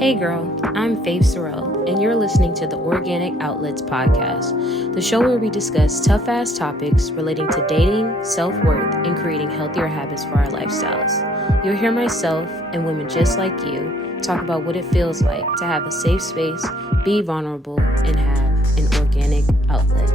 Hey girl, I'm Faith Sorrell, and you're listening to the Organic Outlets Podcast, the show where we discuss tough-ass topics relating to dating, self-worth, and creating healthier habits for our lifestyles. You'll hear myself and women just like you talk about what it feels like to have a safe space, be vulnerable, and have an organic outlet.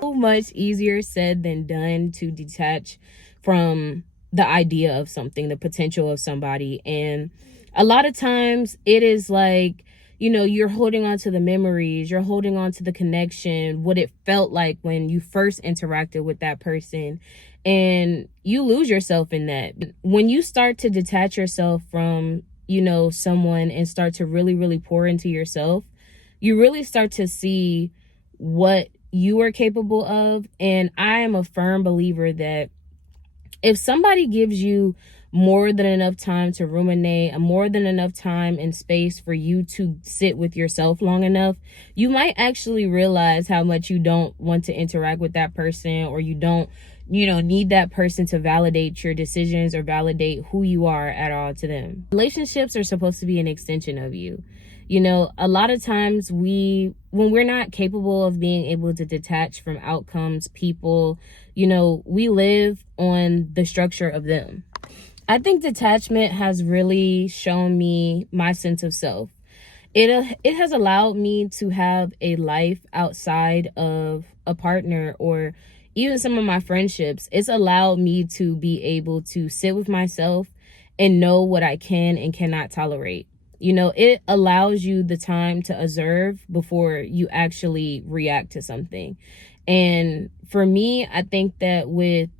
So much easier said than done to detach from the idea of something, the potential of somebody. And a lot of times it is like, you're holding on to the memories, you're holding on to the connection, what it felt like when you first interacted with that person, and you lose yourself in that. When you start to detach yourself from, someone and start to really, really pour into yourself, you really start to see what you are capable of. And I am a firm believer that if somebody gives you more than enough time to ruminate, more than enough time and space for you to sit with yourself long enough, you might actually realize how much you don't want to interact with that person, or you don't, need that person to validate your decisions or validate who you are at all to them. Relationships are supposed to be an extension of you. A lot of times when we're not capable of being able to detach from outcomes, people, we live on the structure of them. I think detachment has really shown me my sense of self. It has allowed me to have a life outside of a partner or even some of my friendships. It's allowed me to be able to sit with myself and know what I can and cannot tolerate. It allows you the time to observe before you actually react to something. And for me, I think that with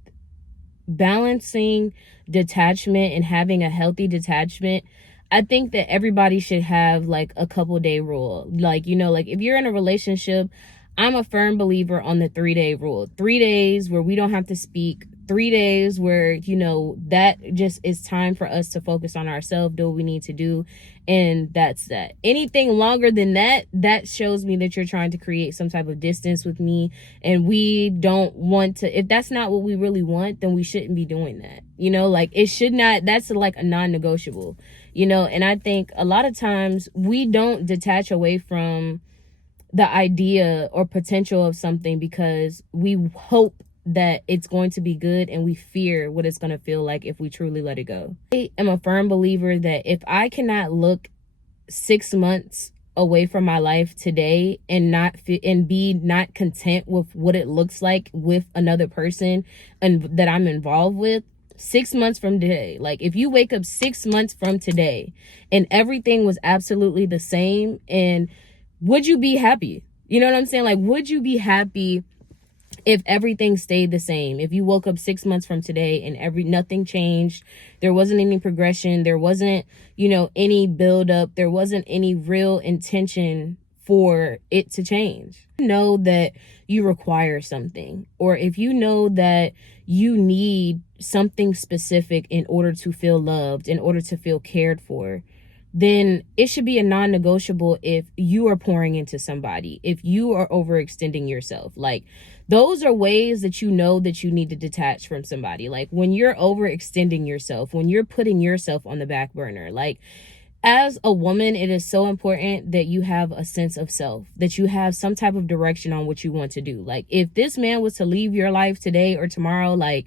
balancing detachment and having a healthy detachment, I think that everybody should have like a couple-day rule. Like if you're in a relationship, I'm a firm believer on the 3-day rule. 3 days where we don't have to speak. 3 days where, that just is time for us to focus on ourselves, do what we need to do. And that's that. Anything longer than that shows me that you're trying to create some type of distance with me. And we don't want to, if that's not what we really want, then we shouldn't be doing that. It should not, that's like a non-negotiable, and I think a lot of times we don't detach away from the idea or potential of something because we hope that it's going to be good and we fear what it's going to feel like if we truly let it go. I am a firm believer that if I cannot look 6 months away from my life today and be not content with what it looks like with another person and that I'm involved with 6 months from today, like if you wake up 6 months from today and everything was absolutely the same, and would you be happy? You know what I'm saying? Like, would you be happy if everything stayed the same? If you woke up 6 months from today and nothing changed, there wasn't any progression, there wasn't, any buildup, there wasn't any real intention for it to change. Know that you require something, or if you know that you need something specific in order to feel loved, in order to feel cared for, then it should be a non-negotiable if you are pouring into somebody, if you are overextending yourself. Like, those are ways that you know that you need to detach from somebody. Like, when you're overextending yourself, when you're putting yourself on the back burner, like, as a woman, it is so important that you have a sense of self, that you have some type of direction on what you want to do. Like, if this man was to leave your life today or tomorrow, like,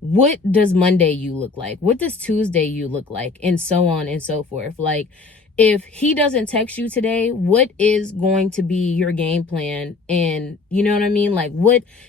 what does Monday you look like? What does Tuesday you look like? And so on and so forth. Like, if he doesn't text you today, what is going to be your game plan? And you know what I mean? Like,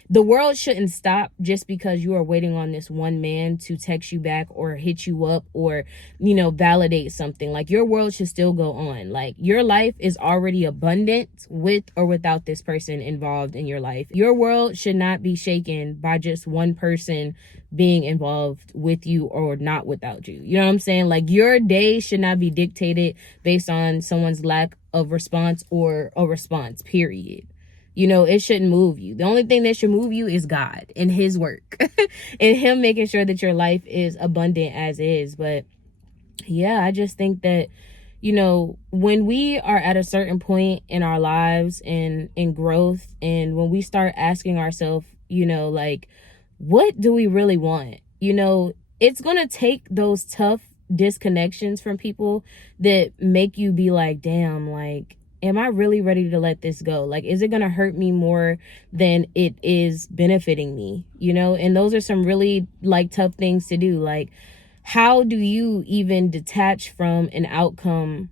the world shouldn't stop just because you are waiting on this one man to text you back or hit you up or, validate something. Like, your world should still go on. Like, your life is already abundant with or without this person involved in your life. Your world should not be shaken by just one person being involved with you or not without you. You know what I'm saying? Like, your day should not be dictated based on someone's lack of response or a response, period. It shouldn't move you. The only thing that should move you is God and his work and him making sure that your life is abundant as is. But yeah, I just think that, when we are at a certain point in our lives and in growth, and when we start asking ourselves, like, what do we really want? You know, it's going to take those tough disconnections from people that make you be like, damn, like, am I really ready to let this go? Like, is it going to hurt me more than it is benefiting me? You know, and those are some really like tough things to do. Like, how do you even detach from an outcome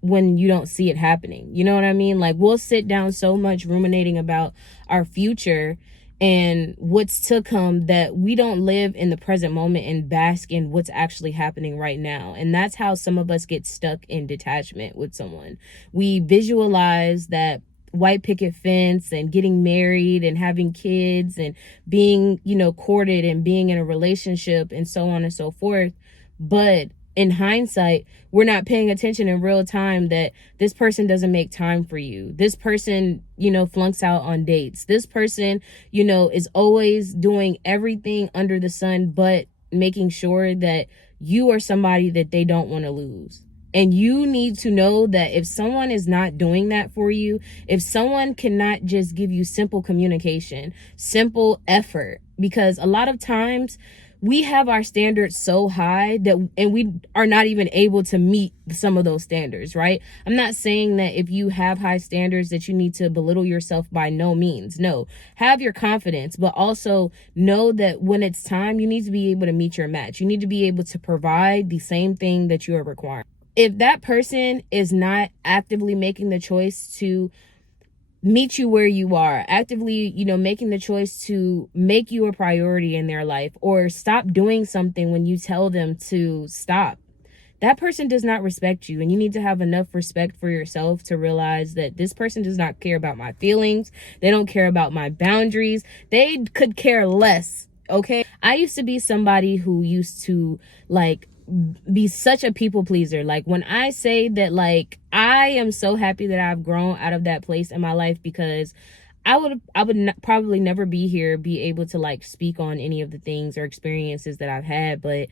when you don't see it happening? You know what I mean? Like, we'll sit down so much ruminating about our future and what's to come that we don't live in the present moment and bask in what's actually happening right now. And that's how some of us get stuck in detachment with someone. We visualize that white picket fence and getting married and having kids and being, you know, courted and being in a relationship and so on and so forth. But in hindsight, we're not paying attention in real time that this person doesn't make time for you. This person, you know, flunks out on dates. This person, you know, is always doing everything under the sun, but making sure that you are somebody that they don't want to lose. And you need to know that if someone is not doing that for you, if someone cannot just give you simple communication, simple effort, because a lot of times we have our standards so high that, and we are not even able to meet some of those standards, right? I'm not saying that if you have high standards that you need to belittle yourself, by no means. No, have your confidence, but also know that when it's time, you need to be able to meet your match. You need to be able to provide the same thing that you are requiring. If that person is not actively making the choice to meet you where you are, actively, you know, making the choice to make you a priority in their life, or stop doing something when you tell them to stop, that person does not respect you. And you need to have enough respect for yourself to realize that this person does not care about my feelings. They don't care about my boundaries. They could care less. Okay. I used to be somebody who used to like be such a people pleaser. Like, when I say that, like, I am so happy that I've grown out of that place in my life, because I would probably never be here, be able to like speak on any of the things or experiences that I've had. But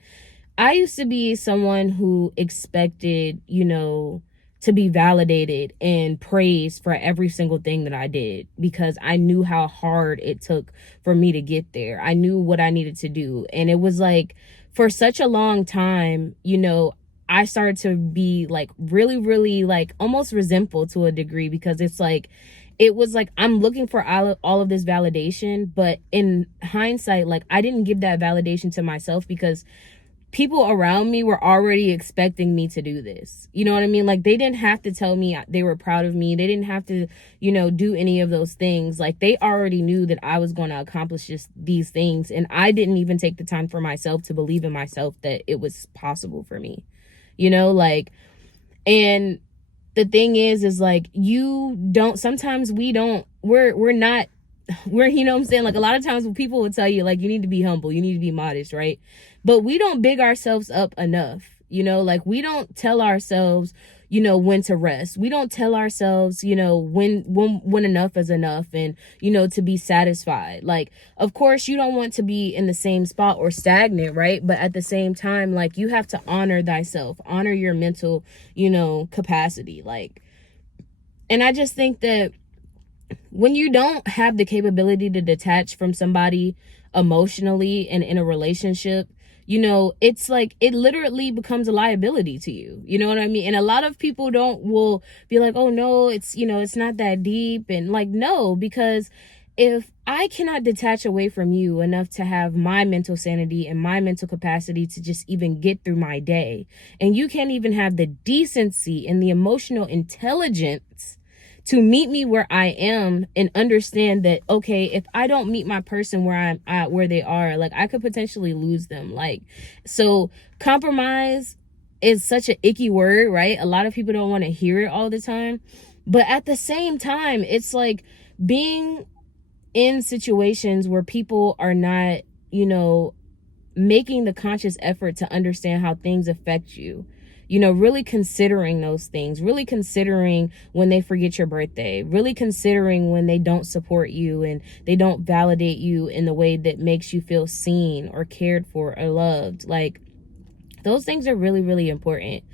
I used to be someone who expected, you know, to be validated and praised for every single thing that I did, because I knew how hard it took for me to get there. I knew what I needed to do. And it was like, for such a long time, you know, I started to be like really, really like almost resentful to a degree, because it's like, it was like I'm looking for all of this validation. But in hindsight, like, I didn't give that validation to myself, because people around me were already expecting me to do this. You know what I mean? Like, they didn't have to tell me they were proud of me. They didn't have to, you know, do any of those things. Like, they already knew that I was going to accomplish these things. And I didn't even take the time for myself to believe in myself that it was possible for me. You know, like, and the thing is like, you don't, sometimes we don't, we're not, we're, you know what I'm saying? Like, a lot of times when people will tell you, like, you need to be humble, you need to be modest, right? But we don't big ourselves up enough, you know? Like, we don't tell ourselves, you know, when to rest. We don't tell ourselves, you know, when enough is enough, and, you know, to be satisfied. Like, of course, you don't want to be in the same spot or stagnant, right? But at the same time, like, you have to honor thyself, honor your mental, you know, capacity. Like, and I just think that when you don't have the capability to detach from somebody emotionally and in a relationship, you know, it's like, it literally becomes a liability to you. You know what I mean? And a lot of people will be like, oh no, it's, you know, it's not that deep. And like, no, because if I cannot detach away from you enough to have my mental sanity and my mental capacity to just even get through my day, and you can't even have the decency and the emotional intelligence to meet me where I am and understand that, okay, if I don't meet my person where I'm at, where they are, like, I could potentially lose them. Like, so compromise is such an icky word, right? A lot of people don't want to hear it all the time. But at the same time, it's like being in situations where people are not, you know, making the conscious effort to understand how things affect you. You know, really considering those things, really considering when they forget your birthday, really considering when they don't support you and they don't validate you in the way that makes you feel seen or cared for or loved. Like, those things are really, really important.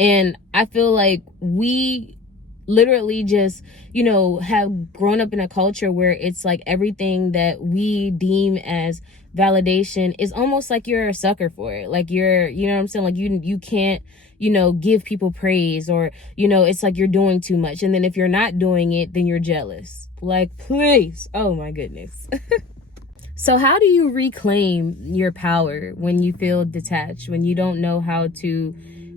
And I feel like we literally just, you know, have grown up in a culture where it's like everything that we deem as validation, is almost like you're a sucker for it. Like you're, you know what I'm saying? Like you can't, you know, give people praise, or, you know, it's like you're doing too much. And then if you're not doing it, then you're jealous. Like, please. Oh my goodness. So how do you reclaim your power when you feel detached, when you don't know how to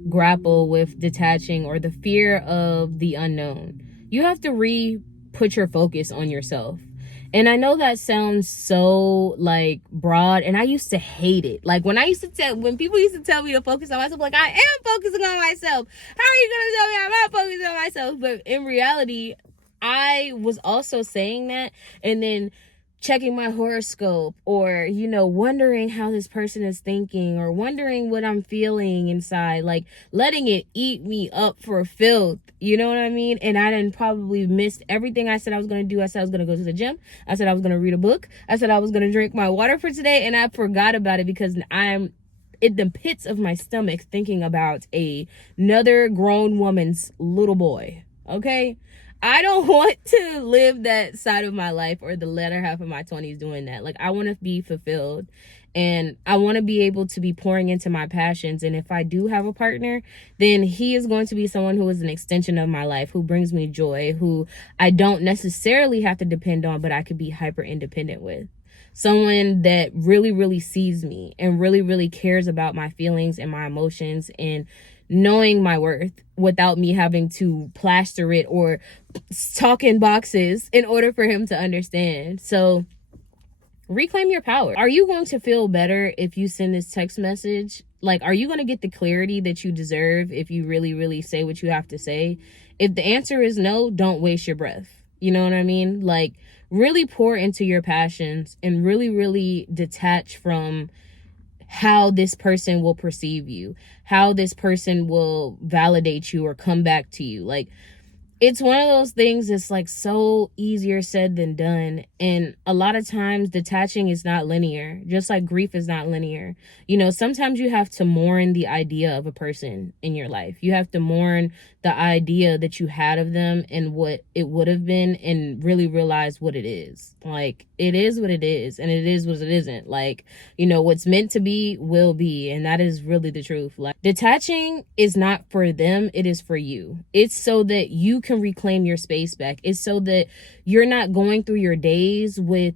grapple with detaching or the fear of the unknown? You have to put your focus on yourself. And I know that sounds so like broad, and I used to hate it. Like when people used to tell me to focus on myself, like I am focusing on myself. How are you gonna tell me I'm not focusing on myself? But in reality, I was also saying that, and then checking my horoscope, or, you know, wondering how this person is thinking, or wondering what I'm feeling inside, like letting it eat me up for filth. You know what I mean? And I done probably missed everything I said I was going to do. I said I was going to go to the gym. I said I was going to read a book. I said I was going to drink my water for today. And I forgot about it because I'm in the pits of my stomach thinking about another grown woman's little boy. Okay? I don't want to live that side of my life, or the latter half of my 20s doing that. Like, I want to be fulfilled, and I want to be able to be pouring into my passions. And if I do have a partner, then he is going to be someone who is an extension of my life, who brings me joy, who I don't necessarily have to depend on, but I could be hyper independent with. Someone that really, really sees me and really, really cares about my feelings and my emotions, and knowing my worth without me having to plaster it or talk in boxes in order for him to understand. So reclaim your power. Are you going to feel better if you send this text message? Like, are you going to get the clarity that you deserve if you really, really say what you have to say? If the answer is no, don't waste your breath. You know what I mean? Like, really pour into your passions and really, really detach from how this person will perceive you, how this person will validate you or come back to you. Like, it's one of those things that's like so easier said than done. And a lot of times detaching is not linear, just like grief is not linear. You know, sometimes you have to mourn the idea of a person in your life. You have to mourn the idea that you had of them and what it would have been, and really realize what it is. Like, it is what it is, and it is what it isn't. Like, you know, what's meant to be will be, and that is really the truth. Like, detaching is not for them, it is for you. It's so that you can reclaim your space back. It's so that you're not going through your days with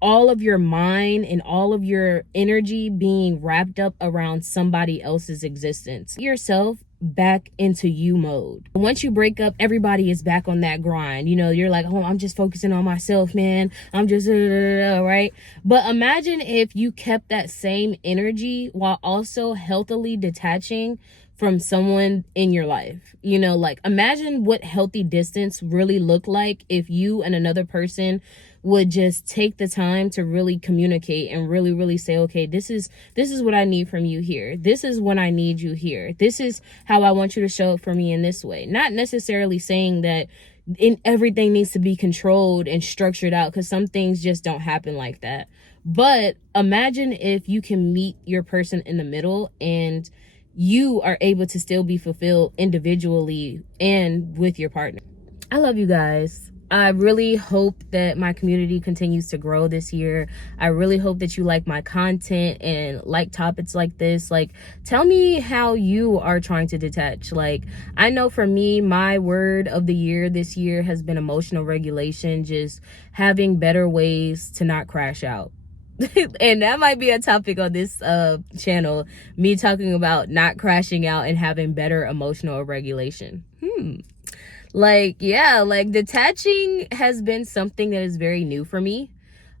all of your mind and all of your energy being wrapped up around somebody else's existence. Yourself back into you mode. Once you break up, everybody is back on that grind. You know, you're like, oh, I'm just focusing on myself, man. I'm just right. But imagine if you kept that same energy while also healthily detaching from someone in your life. You know, like, imagine what healthy distance really looked like if you and another person would just take the time to really communicate and really, really say, okay, this is what I need from you here. This is when I need you here. This is how I want you to show up for me in this way. Not necessarily saying that everything needs to be controlled and structured out, because some things just don't happen like that. But imagine if you can meet your person in the middle, and you are able to still be fulfilled individually and with your partner. I love you guys. I really hope that my community continues to grow this year. I really hope that you like my content and like topics like this. Like, tell me how you are trying to detach. Like, I know for me, my word of the year this year has been emotional regulation, just having better ways to not crash out. And that might be a topic on this channel, me talking about not crashing out and having better emotional regulation. Like, yeah, like, detaching has been something that is very new for me.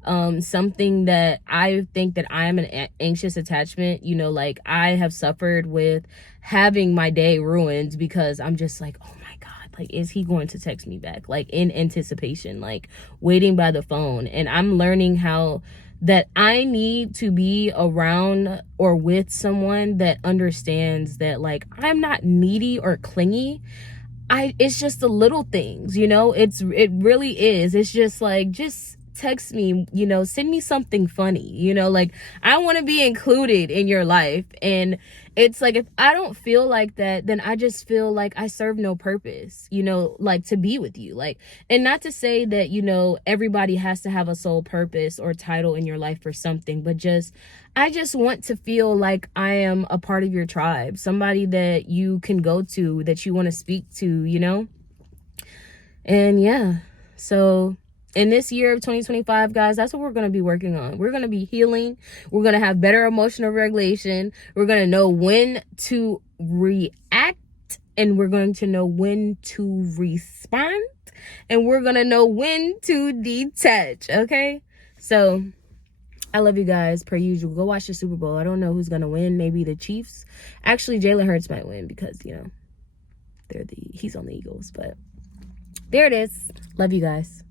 Something that I think that I'm an anxious attachment. You know, like, I have suffered with having my day ruined because I'm just like, oh my God, like, is he going to text me back? Like, in anticipation, like, waiting by the phone. And I'm learning how that I need to be around or with someone that understands that, like, I'm not needy or clingy. It's just the little things, you know. It really is. It's just like, just text me, you know, send me something funny, you know, like I want to be included in your life. And it's like, if I don't feel like that, then I just feel like I serve no purpose, you know, like to be with you. Like, and not to say that, you know, everybody has to have a sole purpose or title in your life or something, but just, I just want to feel like I am a part of your tribe, somebody that you can go to, that you want to speak to, you know? And yeah, so in this year of 2025, guys, that's what we're going to be working on. We're going to be healing. We're going to have better emotional regulation. We're going to know when to react, and we're going to know when to respond, and we're going to know when to detach. Okay. So I love you guys per usual. Go watch the Super Bowl. I don't know who's going to win. Maybe the Chiefs. Actually, Jalen Hurts might win because, you know, he's on the Eagles, but there it is. Love you guys.